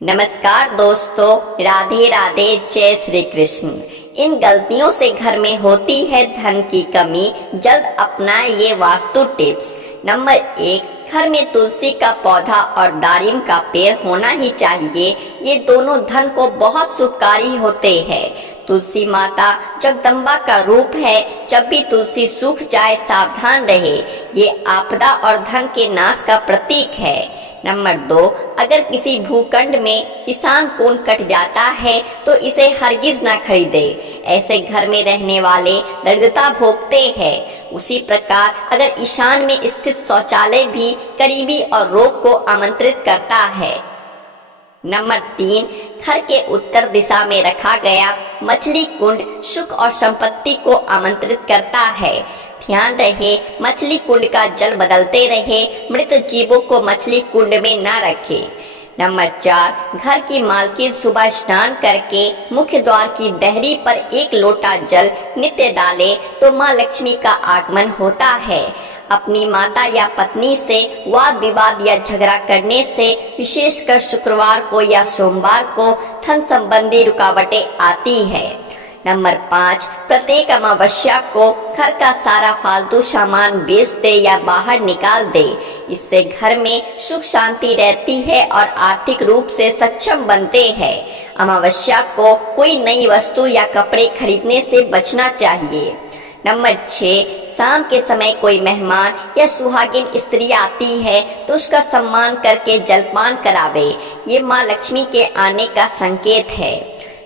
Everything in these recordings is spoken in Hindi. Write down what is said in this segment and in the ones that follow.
नमस्कार दोस्तों, राधे राधे, जय श्री कृष्ण। इन गलतियों से घर में होती है धन की कमी, जल्द अपनाएं ये वास्तु टिप्स। नंबर 1, घर में तुलसी का पौधा और दारिम का पेड़ होना ही चाहिए। ये दोनों धन को बहुत शुभकारी होते हैं। तुलसी माता जगदम्बा का रूप है। जब भी तुलसी सूख जाए सावधान रहे, ये आपदा और धन के नाश का प्रतीक है। नंबर 2, अगर किसी भूखंड में ईशान कोण कट जाता है तो इसे हरगिज ना खरीदे। ऐसे घर में रहने वाले दरिद्रता भोगते हैं। उसी प्रकार अगर ईशान में स्थित शौचालय भी करीबी और रोग को आमंत्रित करता है। नंबर 3, घर के उत्तर दिशा में रखा गया मछली कुंड सुख और संपत्ति को आमंत्रित करता है। ध्यान रहे, मछली कुंड का जल बदलते रहे, मृत जीवों को मछली कुंड में न रखे। नंबर 4, घर की मालकिन सुबह स्नान करके मुख्य द्वार की देहरी पर 1 लोटा जल नित्य डाले तो माँ लक्ष्मी का आगमन होता है। अपनी माता या पत्नी से वाद विवाद या झगड़ा करने से विशेषकर शुक्रवार को या सोमवार को धन संबंधी रुकावटें आती है। नंबर 5, प्रत्येक अमावस्या को घर का सारा फालतू सामान बेच दे या बाहर निकाल दे। इससे घर में सुख शांति रहती है और आर्थिक रूप से सक्षम बनते हैं। अमावस्या को कोई नई वस्तु या कपड़े खरीदने से बचना चाहिए। नंबर 6, शाम के समय कोई मेहमान या सुहागिन स्त्री आती है तो उसका सम्मान करके जलपान करावे। ये माँ लक्ष्मी के आने का संकेत है।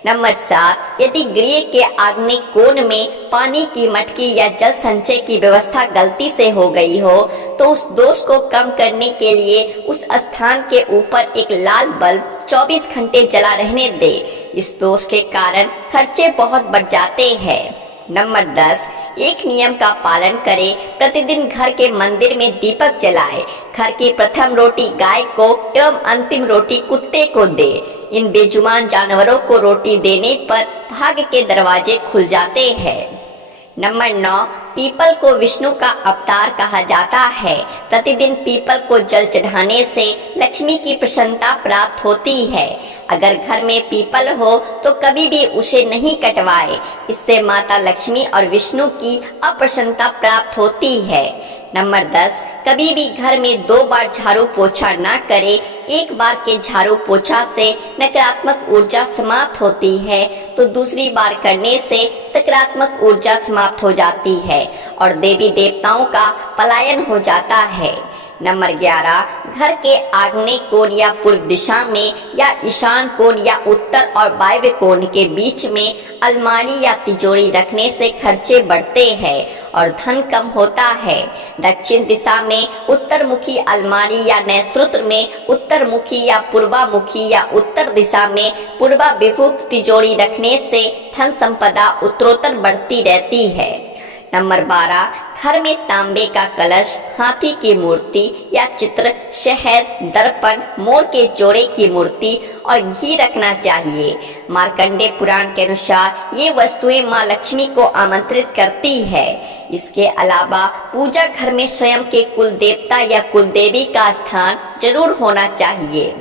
नंबर 7, यदि गृह के आग्नेय कोण में पानी की मटकी या जल संचय की व्यवस्था गलती से हो गई हो तो उस दोष को कम करने के लिए उस स्थान के ऊपर एक लाल बल्ब 24 घंटे जला रहने दे। इस दोष के कारण खर्चे बहुत बढ़ जाते हैं। नंबर 10, एक नियम का पालन करें, प्रतिदिन घर के मंदिर में दीपक जलाए। घर की प्रथम रोटी गाय को एवं अंतिम रोटी कुत्ते को दे। इन बेजुबान जानवरों को रोटी देने पर भाग्य के दरवाजे खुल जाते हैं। नंबर 9, पीपल को विष्णु का अवतार कहा जाता है। प्रतिदिन पीपल को जल चढ़ाने से लक्ष्मी की प्रसन्नता प्राप्त होती है। अगर घर में पीपल हो तो कभी भी उसे नहीं कटवाए, इससे माता लक्ष्मी और विष्णु की अप्रसन्नता प्राप्त होती है। नंबर 10, कभी भी घर में 2 बार झाड़ू पोछा ना करे। एक बार के झाड़ू पोछा से नकारात्मक ऊर्जा समाप्त होती है तो दूसरी बार करने से सकारात्मक ऊर्जा समाप्त हो जाती है और देवी देवताओं का पलायन हो जाता है। नंबर 11, घर के आग्नेय कोण या पूर्व दिशा में या ईशान कोण या उत्तर और वायव्य कोण के बीच में अलमारी या तिजोरी रखने से खर्चे बढ़ते हैं और धन कम होता है। दक्षिण दिशा में उत्तर मुखी अलमारी या नैऋत्य में उत्तर मुखी या पूर्वामुखी या उत्तर दिशा में पूर्वाभिमुख तिजोरी रखने से धन संपदा उत्तरोत्तर बढ़ती रहती है। नंबर 12, घर में तांबे का कलश, हाथी की मूर्ति या चित्र, शहद, दर्पण, मोर के जोड़े की मूर्ति और घी रखना चाहिए। मार्कंडेय पुराण के अनुसार ये वस्तुएं माँ लक्ष्मी को आमंत्रित करती है। इसके अलावा पूजा घर में स्वयं के कुल देवता या कुल देवी का स्थान जरूर होना चाहिए।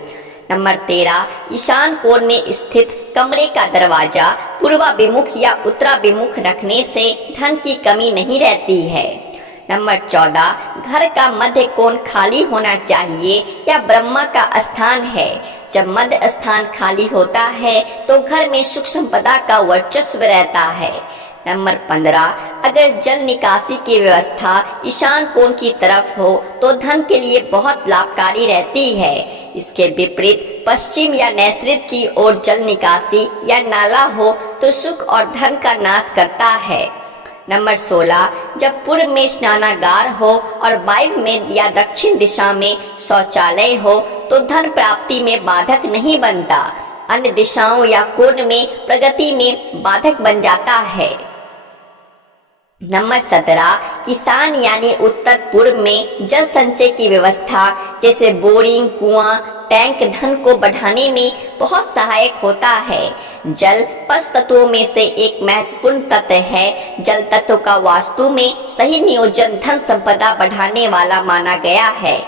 नंबर 13, ईशान कोण में स्थित कमरे का दरवाजा पूर्वाभिमुख या उत्तराभिमुख रखने से धन की कमी नहीं रहती है। नंबर 14, घर का मध्य कोण खाली होना चाहिए या ब्रह्मा का स्थान है। जब मध्य स्थान खाली होता है तो घर में सुख संपदा का वर्चस्व रहता है। नंबर 15, अगर जल निकासी की व्यवस्था ईशान कोण की तरफ हो तो धन के लिए बहुत लाभकारी रहती है। इसके विपरीत पश्चिम या नैऋत्य की ओर जल निकासी या नाला हो तो सुख और धन का नाश करता है। नंबर 16, जब पूर्व में स्नानागार हो और वायव्य में या दक्षिण दिशा में शौचालय हो तो धन प्राप्ति में बाधक नहीं बनता, अन्य दिशाओं या कोण में प्रगति में बाधक बन जाता है। नंबर 17, ईशान यानी उत्तर पूर्व में जल संचय की व्यवस्था जैसे बोरिंग, कुआं, टैंक धन को बढ़ाने में बहुत सहायक होता है। जल पंच तत्वों में से एक महत्वपूर्ण तत्व है। जल तत्व का वास्तु में सही नियोजन धन संपदा बढ़ाने वाला माना गया है।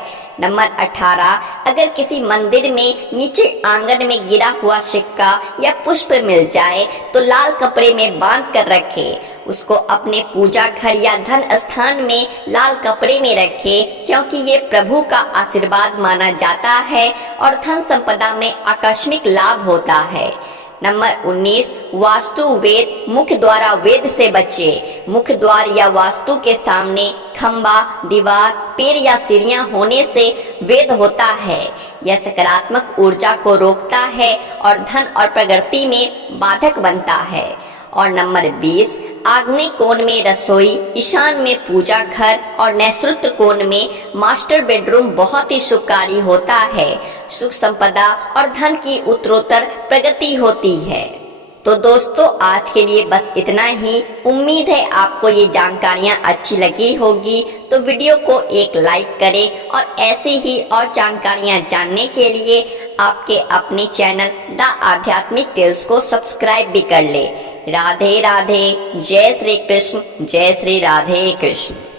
नंबर 18, अगर किसी मंदिर में नीचे आंगन में गिरा हुआ सिक्का या पुष्प मिल जाए तो लाल कपड़े में बांध कर रखे। उसको अपने पूजा घर या धन स्थान में लाल कपड़े में रखे, क्योंकि ये प्रभु का आशीर्वाद माना जाता है और धन संपदा में आकस्मिक लाभ होता है। नंबर 19, वास्तु वेद, मुख्य द्वारा वेद से बचे। मुख्य द्वार या वास्तु के सामने खंबा, दीवार, पेड़ या सीढ़ियां होने से वेद होता है। यह सकारात्मक ऊर्जा को रोकता है और धन और प्रगति में बाधक बनता है। और नंबर 20, आग्नेय कोण में रसोई, ईशान में पूजा घर और नैऋत्य कोण में मास्टर बेडरूम बहुत ही शुभकारी होता है। सुख संपदा और धन की उत्तरोत्तर प्रगति होती है। तो दोस्तों, आज के लिए बस इतना ही। उम्मीद है आपको ये जानकारियाँ अच्छी लगी होगी, तो वीडियो को एक लाइक करें और ऐसी ही और जानकारियाँ जानने के लिए आपके अपने चैनल द आध्यात्मिक टेल्स को सब्सक्राइब भी कर ले। राधे राधे, जय श्री कृष्ण, जय श्री राधे कृष्ण।